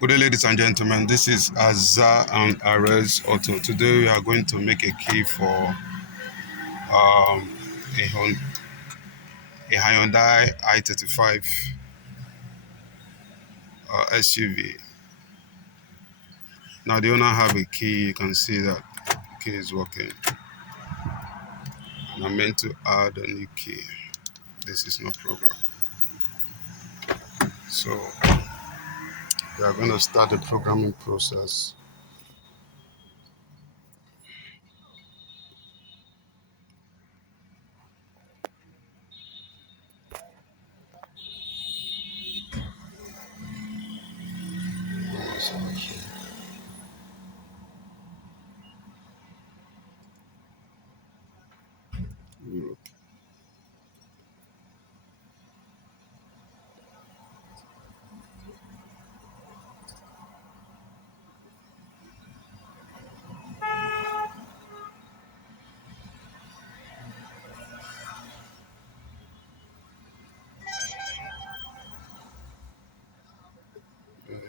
Good day, ladies and gentlemen. This is Azza and Arez Auto. Today we are going to make a key for a, a Hyundai i35 SUV. Now the owner have a key. You can see that the key is working. And I'm meant to add a new key. This is no program. So we are going to start the programming process.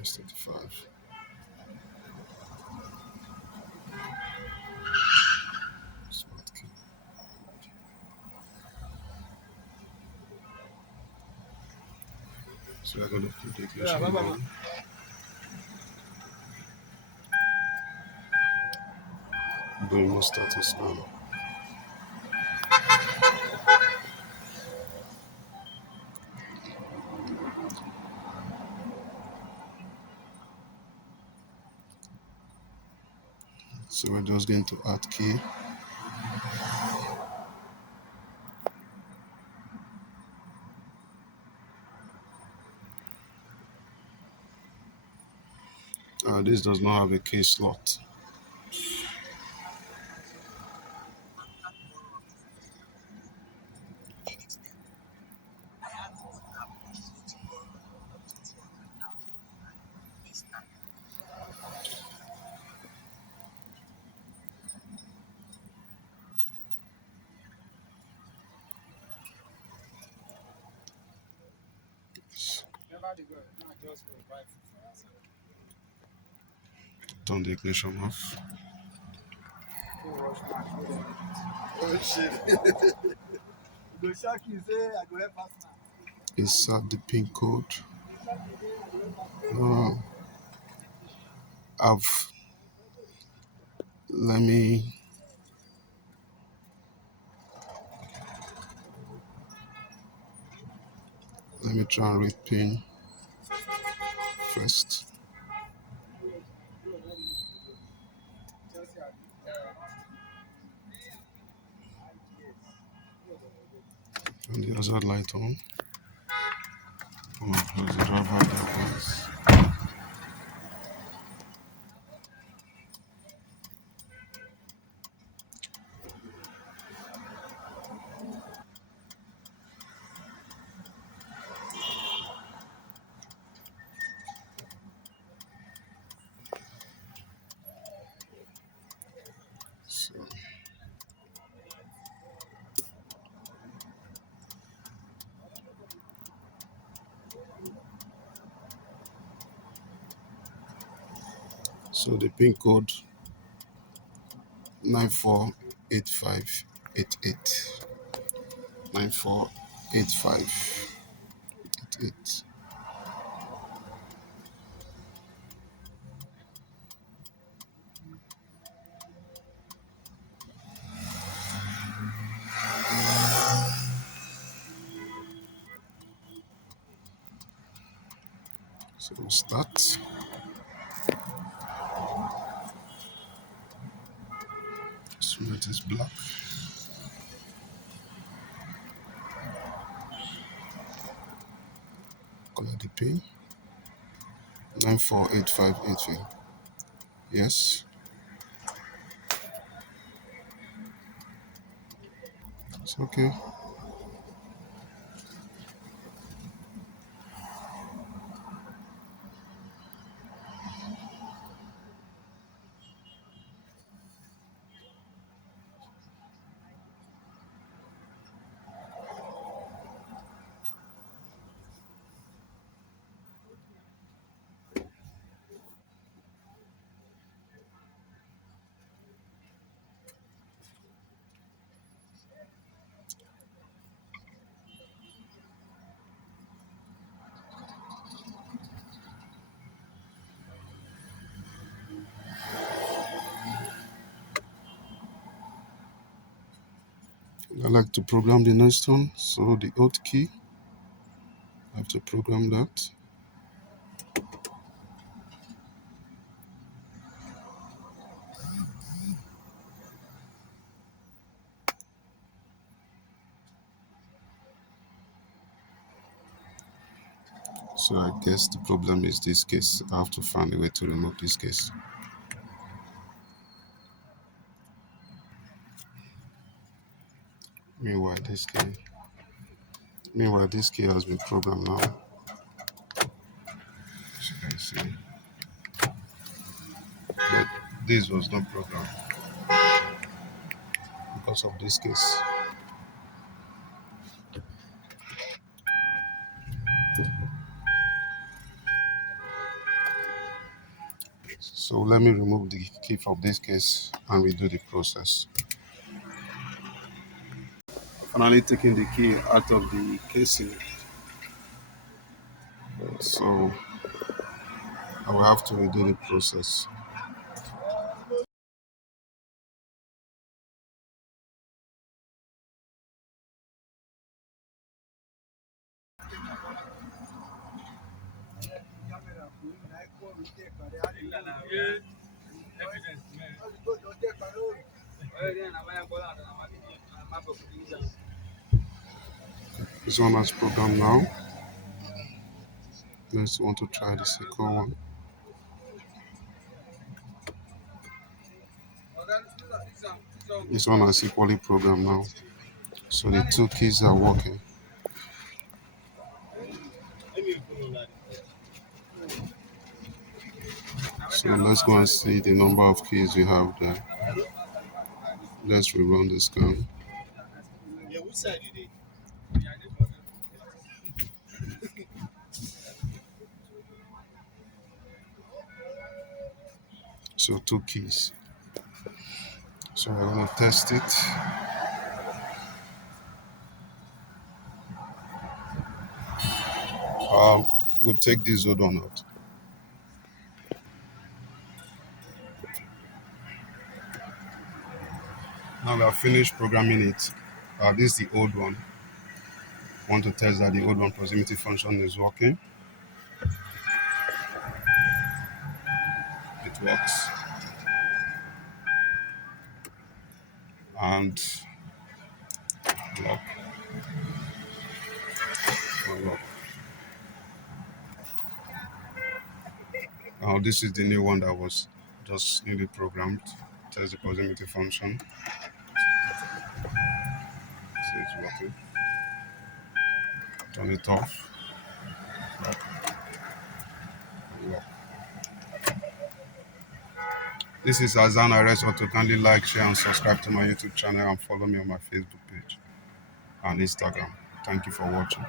Ix35. Smart key. So we're going to put the ignition on. Doing status now. So we're just going to add key. This does not have a key slot. Turn the ignition off. Oh shit. Go shock you say I go help us now. Insert the pin code. I've let me try and read pin first. Turn the hazard light on. Come on, close the driver device. So the pin code 948588. 948588. So we'll start. So it is black. Color the pin. 948583. Yes. It's okay. I like to program the next one. So the Alt key, I have to program that. So I guess the problem is this case. I have to find a way to remove this case. Meanwhile, this key has been programmed now. As you can see, but this was not programmed because of this case. So let me remove the key from this case and redo the process. Finally taking the key out of the casing. So I will have to redo the process. This one has programmed now. Next, want to try the second one. This one has equally programmed now. So the two keys are working. So let's go and see the number of keys we have there. Let's rerun the scan. So two keys. So I'm gonna test it. We'll take this old one out. Now we have finished programming it. This is the old one. Want to test that the old one proximity function is working. It works. And lock. Unlock. Now this is the new one that was just newly programmed. Test the proximity function. So it's working. Turn it off. Lock. Lock. This is Azan Arrest Auto. Kindly like, share, and subscribe to my YouTube channel and follow me on my Facebook page and Instagram. Thank you for watching.